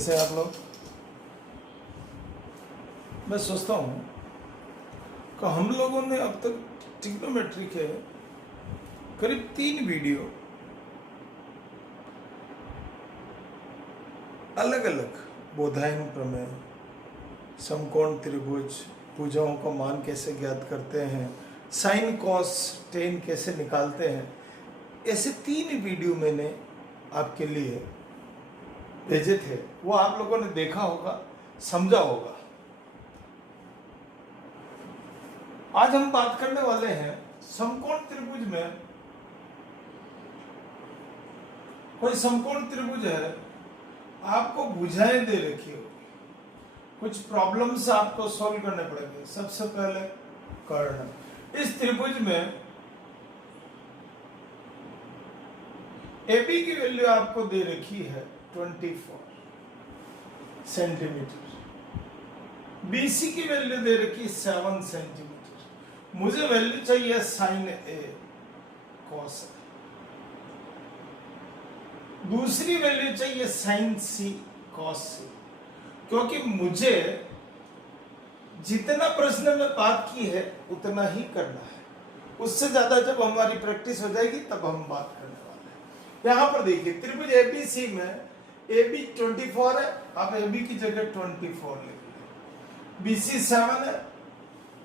कैसे आप लोग? मैं सोचता हूँ कि हम लोगों ने अब तक ट्रिग्नोमेट्री के करीब 3 वीडियो अलग अलग बोधायन प्रमेय, समकोण त्रिभुज, भुजाओं का मान कैसे ज्ञात करते हैं, साइन कॉस टेन कैसे निकालते हैं, ऐसे 3 वीडियो मैंने आपके लिए भेजे थे। वो आप लोगों ने देखा होगा, समझा होगा। आज हम बात करने वाले हैं समकोण त्रिभुज में। कोई समकोण त्रिभुज है, आपको भुजाएं दे रखी होगी, कुछ प्रॉब्लम्स आपको सॉल्व करने पड़ेंगे। सबसे पहले कर्ण। इस त्रिभुज में AB की वैल्यू आपको दे रखी है 24 सेंटीमीटर, BC की वैल्यू दे रखी 7 सेंटीमीटर। मुझे वैल्यू चाहिए साइन A कॉस A। दूसरी वैल्यू चाहिए साइन C कॉस C, क्योंकि मुझे जितना प्रश्न में बात की है उतना ही करना है। उससे ज्यादा जब हमारी प्रैक्टिस हो जाएगी तब हम बात करने वाले हैं। यहां पर देखिए, त्रिभुज ABC में AB 24 है, आप AB की जगह 24 लिख लें। BC 7 है,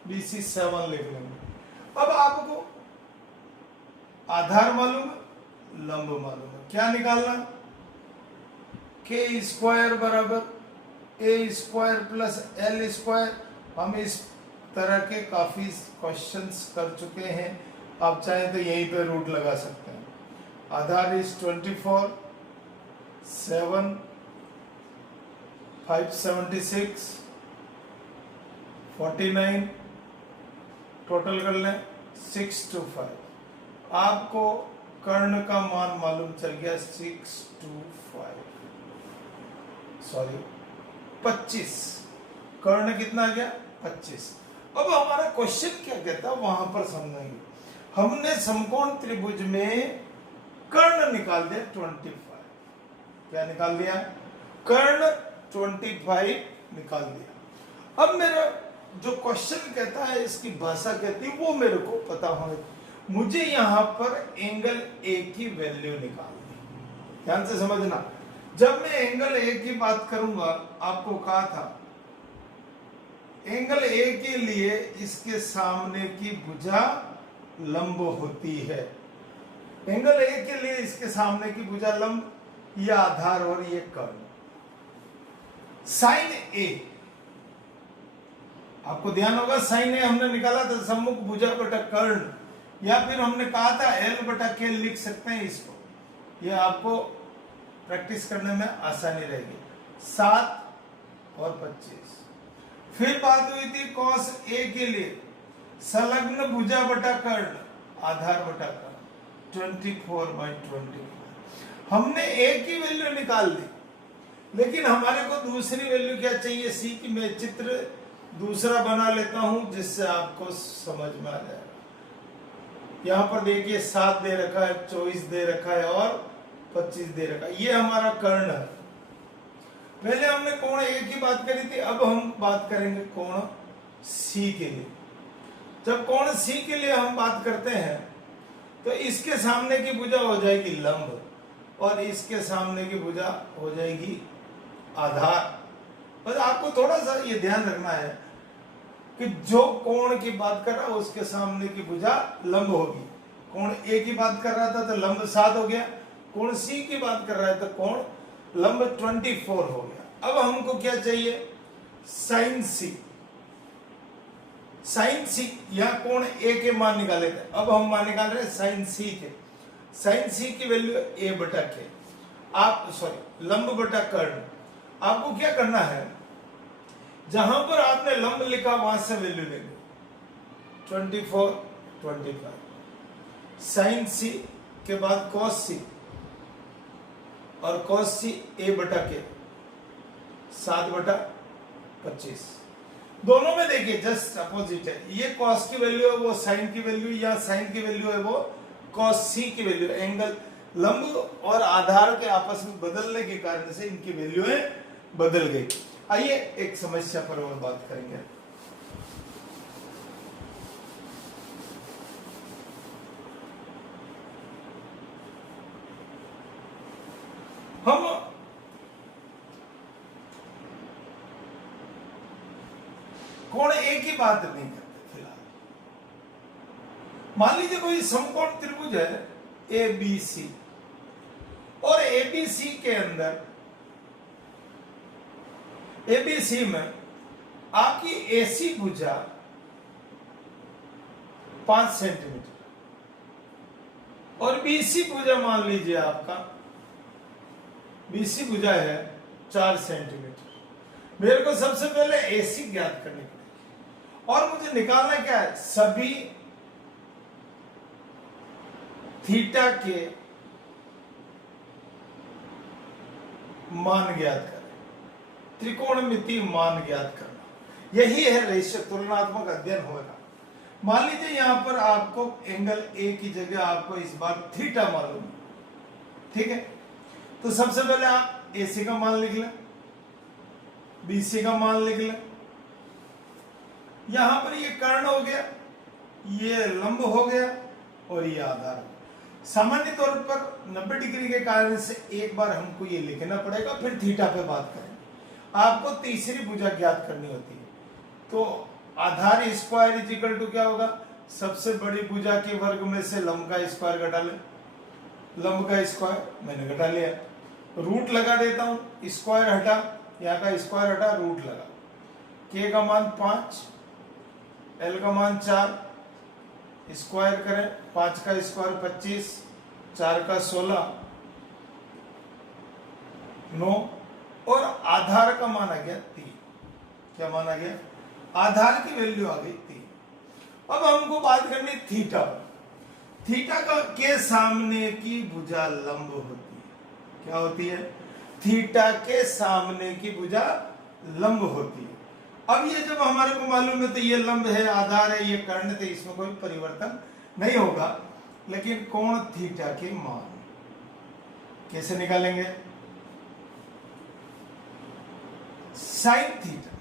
BC 7 लिख लेंगे। अब आपको आधार मालूम है, लंब मालूम है। क्या निकालना? k स्क्वायर बराबर a square plus l square. हम इस तरह के काफी क्वेश्चंस कर चुके हैं, आप चाहें तो यहीं पे रूट लगा सकते हैं। आधार इज 24, 7, 576, 49, टोटल कर लें 625। आपको कर्ण का मान मालूम चल गया 25। कर्ण कितना आ गया? 25। अब हमारा क्वेश्चन क्या कहता है वहां पर समझेंगे। हमने समकोण त्रिभुज में कर्ण निकाल दिया 25। क्या निकाल दिया? कर्ण 25 निकाल दिया। अब मेरा जो क्वेश्चन कहता है, इसकी भाषा कहती है, वो मेरे को पता होना। मुझे यहां पर एंगल A की वैल्यू निकालनी। ध्यान से समझना, जब मैं एंगल A की बात करूंगा, आपको कहा था एंगल A के लिए इसके सामने की भुजा लंब होती है। एंगल A के लिए इसके सामने की भुजा लंब, ये आधार और ये कर्ण। साइन A, आपको ध्यान होगा, साइन A हमने निकाला था सम्मुख भुजा बटा कर्ण, या फिर हमने कहा था L बटा K लिख सकते हैं इसको। ये आपको प्रैक्टिस करने में आसानी रहेगी। 7 और 25। फिर बात हुई थी कॉस A के लिए संलग्न भुजा बटा कर्ण, आधार बटा कर्ण, 24/24। हमने A की वैल्यू निकाल ली, लेकिन हमारे को दूसरी वैल्यू क्या चाहिए? C की। मैं चित्र दूसरा बना लेता हूं जिससे आपको समझ में आ जाएगा। यहां पर देखिए 7 दे रखा है, 24 दे रखा है और 25 दे रखा है। ये हमारा कर्ण है। पहले हमने कोण A की बात करी थी, अब हम बात करेंगे कोण C के लिए। जब कोण C के लिए हम बात करते हैं तो इसके सामने की भुजा हो जाएगी लंब और इसके सामने की भुजा हो जाएगी आधार। बस आपको थोड़ा सा ये ध्यान रखना है कि जो कोण की बात कर रहा है उसके सामने की भुजा लंब होगी। कोण A की बात कर रहा था तो लंब 7 हो गया, कोण C की बात कर रहा है तो कोण लंब 24 हो गया। अब हमको क्या चाहिए? Sign C। साइन C, यहां कोण A के मान निकाले थे, अब हम मान निकाल रहे हैं साइन C के। साइन C की वैल्यू A बटा K, आप लंब बटा कर्ण। आपको क्या करना है, जहां पर आपने लंब लिखा वहां से वैल्यू लेंगे। 24, 25। साइन C के बाद कॉस C, और कॉस C A बटा K 7/25। दोनों में देखिए जस्ट अपोजिट है। ये कॉस की वैल्यू है, वो साइन की वैल्यू, या साइन की वैल्यू है वो कॉस C की वैल्यू। एंगल लंब और आधार के आपस में बदलने के कारण से इनकी वैल्यूएं बदल गई। आइए एक समस्या पर और बात करेंगे। हम कोण ए की बात नहीं करते फिलहाल। मान लीजिए कोई समकोण त्रिभुज है ए बी सी, और ए बी सी के अंदर एबीसी में आपकी एसी भुजा 5 सेंटीमीटर और बीसी भुजा मान लीजिए आपका बीसी भुजा है 4 सेंटीमीटर। मेरे को सबसे पहले एसी ज्ञात करनी पड़ेगी और मुझे निकालना क्या है, सभी थीटा के मान ज्ञात करें, त्रिकोणमिति मान ज्ञात करना। यही है रेशियो तुलनात्मक अध्ययन होगा। मान लीजिए यहां पर आपको एंगल ए की जगह आपको इस बार थीटा मालूम है, ठीक है। तो सबसे पहले आप एसी का मान लिख लें, बीसी का मान लिख लें। यहां पर ये कर्ण हो गया, ये लंब हो गया और ये आधार। सामान्य तौर पर 90 डिग्री के कारण से एक बार हमको ये लिखना पड़ेगा, फिर थीटा पे बात करें। आपको तीसरी भुजा ज्ञात करनी होती है, तो आधार स्क्वायर इज इक्वल टू क्या होगा, सबसे बड़ी भुजा के वर्ग में से लंब का स्क्वायर घटा ले। लंब का स्क्वायर मैंने घटा लिया, रूट लगा देता हूं, स्क्वायर हटा, यहाँ का स्क्वायर हटा, रूट लगा। के का मान 5, एल का मान 4, स्क्वायर करें, 5 का स्क्वायर 25, 4 का 16, 9 और आधार का मान आ गया 3। क्या मान आ गया, आधार की वैल्यू आ गई 3। अब हमको बात करनी थीटा पर। थीटा का के सामने की भुजा लंब होती है। क्या होती है, थीटा के सामने की भुजा लंब होती है। अब ये जब हमारे को मालूम है तो ये लंब है, आधार है, ये कर्ण, तो इसमें कोई परिवर्तन नहीं होगा। लेकिन कोण थीटा के मान कैसे निकालेंगे, साइन थीटा,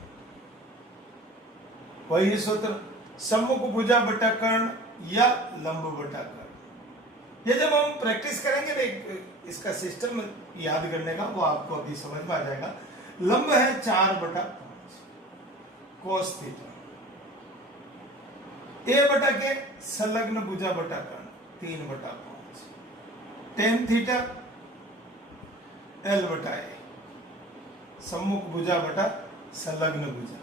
वही सूत्र, सम्मुख भुजा बटा कर्ण या लंब बटा कर्ण। ये जब हम प्रैक्टिस करेंगे ना इसका सिस्टम याद करने का, वो आपको अभी समझ में आ जाएगा। लंब है 4/5 कोस थीटा, ए बटा के संलग्न भुजा बटा कर्ण 3/5, टेन थीटा एल बटा ए, सम्मुख भुजा बटा संलग्न भुजा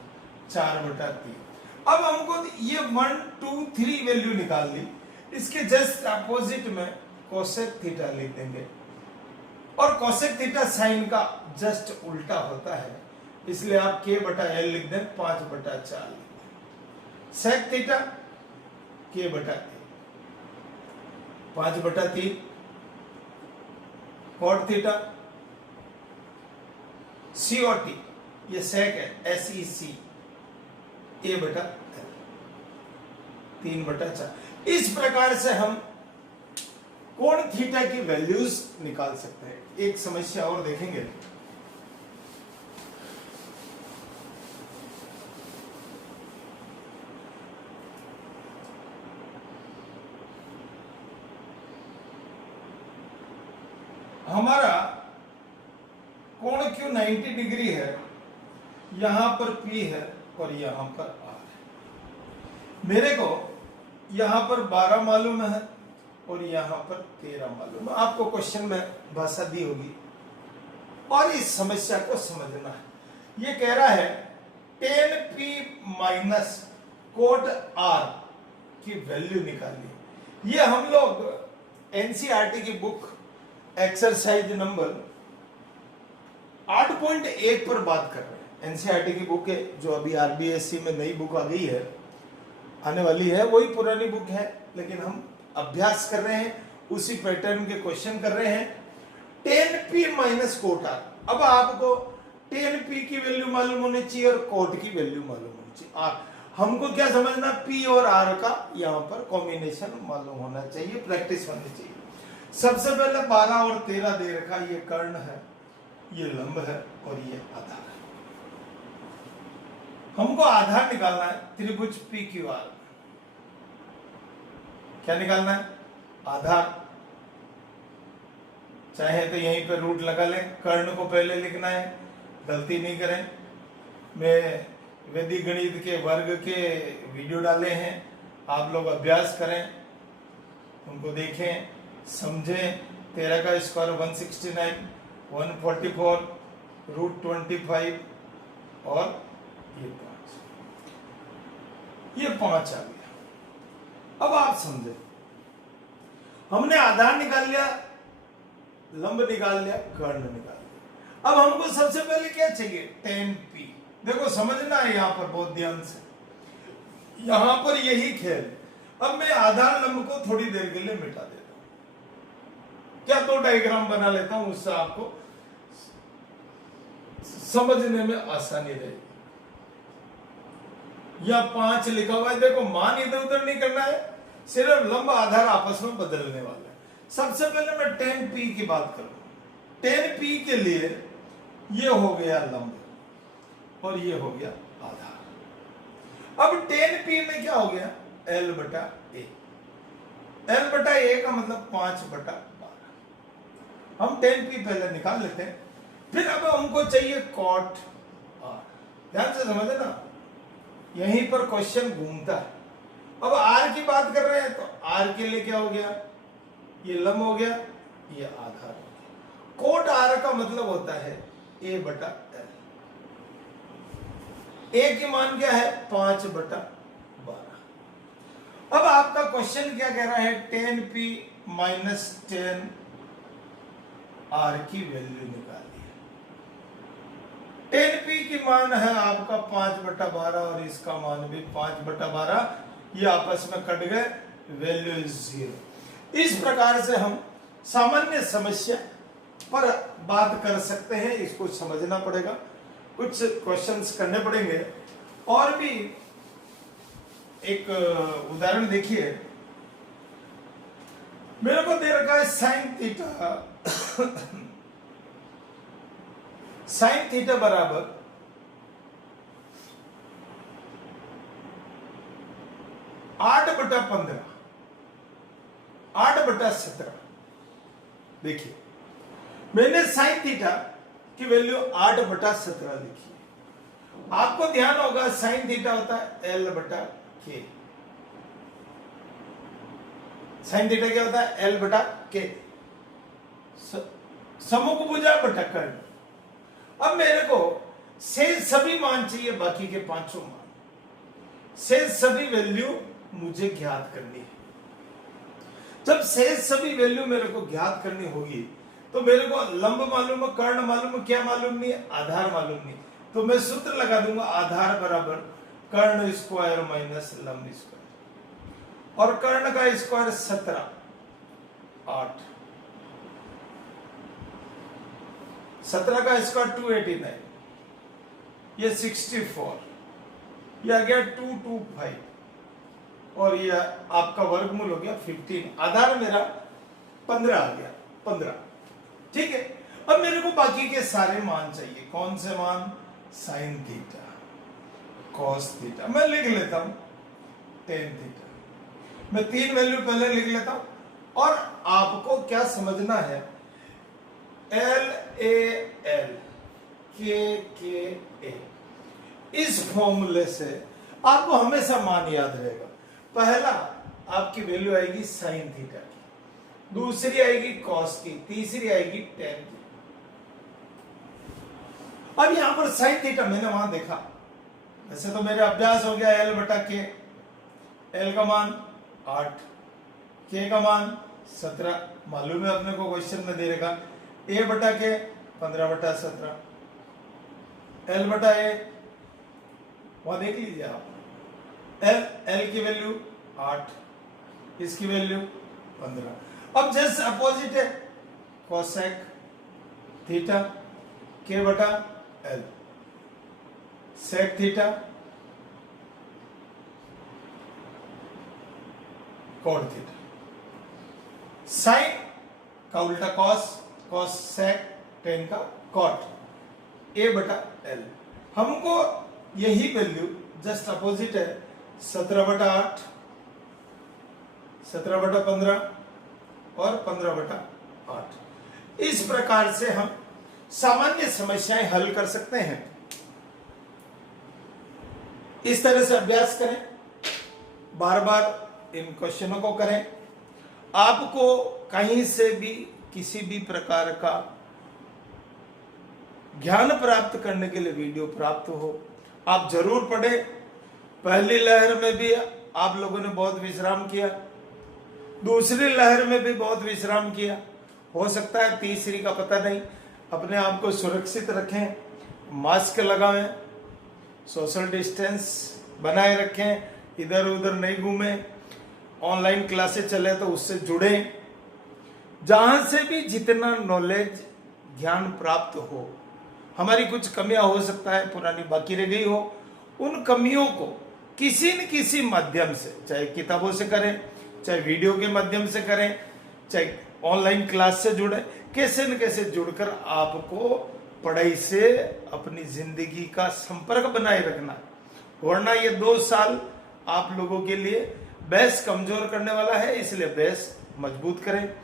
4/3। अब हमको ये 1, 2, 3 वैल्यू निकाल ली, इसके जस्ट अपोजिट में कोसेक थीटा लिख देंगे, और कोसेक थीटा साइन का जस्ट उल्टा होता है, इसलिए आप के बटा एल लिख दें, 5/4 लिख दें। सेक थीटा के बटा ए 5/3, कॉट थीटा COT, ये सेक है SEC, ए बटा 3/4। इस प्रकार से हम कोण थीटा की वैल्यूज निकाल सकते हैं। एक समस्या और देखेंगे। हमारा कोण क्यों 90 डिग्री है, यहां पर P है और यहां पर R है। मेरे को यहां पर 12 मालूम है और यहां पर 13 मालूम है। आपको क्वेश्चन में भाषा दी होगी और इस समस्या को समझना है। ये कह रहा है tan P minus cot R की वैल्यू निकालिए। ये हम लोग NCERT की बुक एक्सरसाइज नंबर 8.1 पर बात कर रहे हैं। एनसीईआरटी की बुक है, जो अभी आरबीएससी में नई बुक आ गई है, आने वाली है, वही पुरानी बुक है, लेकिन हम अभ्यास कर रहे हैं, उसी पैटर्न के क्वेश्चन कर रहे हैं। tan P minus cot R। अब आपको tan P की वैल्यू मालूम होनी चाहिए और कोट की वैल्यू मालूम होनी चाहिए। R हमको क्या समझना, P और R का यहाँ पर कॉम्बिनेशन मालूम होना चाहिए, प्रैक्टिस होनी चाहिए। सबसे पहले 12 और 13 दे रखा, ये कर्ण है, ये लंब है और ये आधार है। हमको आधार निकालना है त्रिभुज पी क्यू आर। क्या निकालना है? आधार। चाहे तो यहीं पर रूट लगा लें, कर्ण को पहले लिखना है, गलती नहीं करें। मैं वैदिक गणित के वर्ग के वीडियो डाले हैं, आप लोग अभ्यास करें, उनको देखें, समझें। 13 का स्क्वायर 169, 144, √25 और ये 5 आ गया। अब आप समझे, हमने आधार निकाल लिया, लंब निकाल लिया, कर्ण निकाल लिया। अब हमको सबसे पहले क्या चाहिए? tan p। देखो समझना है यहां पर बहुत ध्यान से, यहां पर यही खेल। अब मैं आधार लंब को थोड़ी देर के लिए मिटा देता हूं। क्या 2 डायग्राम बना लेता हूं, उससे आपको समझने में आसानी रहेगी। या 5 लिखा हुआ है, देखो मान इधर उधर नहीं करना है, सिर्फ लंब आधार आपस में बदलने वाला है। सबसे पहले मैं tan p की बात करूं। tan p के लिए ये हो गया लंब और ये हो गया आधार। अब tan p में क्या हो गया? L बटा a। L बटा a का मतलब 5 बटा 12। हम tan p पहले निकाल लेते हैं, फिर अब हमको चाहिए cot r। ध्यान से समझे ना, यहीं पर क्वेश्चन घूमता है। अब r की बात कर रहे हैं तो r के लिए क्या हो गया? ये लंब हो गया, ये आधार हो गया। cot r का मतलब होता है a बटा l। a की मान क्या है? 5 बटा 12। अब आपका क्वेश्चन क्या कह रहा है? tan p minus tan r की वैल्यू निकालिए। tan p की मान है आपका 5 बटा 12 और इसका मान भी 5 बटा 12। ये आपस में कट गए, वैल्यू इज 0। इस प्रकार से हम सामान्य समस्या पर बात कर सकते हैं। इसको समझना पड़ेगा, कुछ क्वेश्चंस करने पड़ेंगे। और भी एक उदाहरण देखिए, मेरे को दे रखा है साइन थीटा साइन थीटा बराबर 8 बटा 15, 8 बटा 17। देखिए मैंने साइन थीटा की वैल्यू 8 बटा 17 लिखी। आपको ध्यान होगा साइन थीटा होता है L बटा K। साइन थीटा क्या होता है? L बटा K। सम्मुख भुजा बटा कर्ण। अब मेरे को शेष सभी मान चाहिए, बाकी के 5 मान। शेष सभी वैल्यू मुझे ज्ञात करनी है। जब शेष सभी वैल्यू मेरे को ज्ञात करनी होगी तो मेरे को लंब मालूम है, कर्ण मालूम है, क्या मालूम नहीं है? आधार मालूम नहीं। तो मैं सूत्र लगा दूंगा, आधार बराबर कर्ण स्क्वायर माइनस लंब स्क्वायर। और कर्ण का स्क्वायर 17, 8। 17 का स्क्वायर 289, ये 64, ये आ गया 225 और ये आपका वर्गमूल हो गया 15। आधार मेरा 15 आ गया, 15। ठीक है। अब मेरे को बाकी के सारे मान चाहिए। कौन से मान? Sine theta, cos theta. मैं लिख लेता हूं टेन थीटा। मैं 3 वैल्यू पहले लिख लेता हूं। और आपको क्या समझना है? L A L K K A, इस फॉर्मूले से आपको हमेशा मान याद रहेगा। पहला आपकी वैल्यू आएगी साइन थीटा की, दूसरी आएगी कॉस की, तीसरी आएगी टेन की। अब यहां पर साइन थीटा मैंने वहां देखा, वैसे तो मेरा अभ्यास हो गया L बटा K। L का मान 8, K का मान 17 मालूम है अपने को, क्वेश्चन में दे रखा। A बटा K 15 बटा 17, L बटा A वहां देख लीजिए आप। L की वैल्यू 8, इसकी वैल्यू 15। अब जस्ट अपोजिट है, कोसेक थीटा K बटा L, sec theta cot theta. Sine का उल्टा कॉस, कॉस सेक, टेन का कॉट ए बटा एल। हमको यही वैल्यू जस्ट अपोजिट है 17/8, 17/15 और 15/8। इस प्रकार से हम सामान्य समस्याएं हल कर सकते हैं। इस तरह से अभ्यास करें, बार बार इन क्वेश्चनों को करें। आपको कहीं से भी किसी भी प्रकार का ज्ञान प्राप्त करने के लिए वीडियो प्राप्त हो, आप जरूर पढ़ें। पहली लहर में भी आप लोगों ने बहुत विश्राम किया, दूसरी लहर में भी बहुत विश्राम किया, हो सकता है तीसरी का पता नहीं। अपने आप को सुरक्षित रखें, मास्क लगाएं, सोशल डिस्टेंस बनाए रखें, इधर उधर नहीं घूमें, ऑनलाइन क्लासेस चले तो उससे जुड़ें। जहां से भी जितना नॉलेज ज्ञान प्राप्त हो, हमारी कुछ कमियां हो सकता है पुरानी बाकी रह गई हो, उन कमियों को किसी न किसी माध्यम से, चाहे किताबों से करें, चाहे वीडियो के माध्यम से करें, चाहे ऑनलाइन क्लास से जुड़े, कैसे न कैसे जुड़कर आपको पढ़ाई से अपनी जिंदगी का संपर्क बनाए रखना। वरना ये 2 साल आप लोगों के लिए बेस कमजोर करने वाला है, इसलिए बेस मजबूत करें,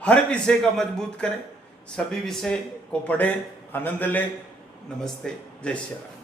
हर विषय का मजबूत करें, सभी विषय को पढ़ें, आनंद लें। नमस्ते, जय श्री राम।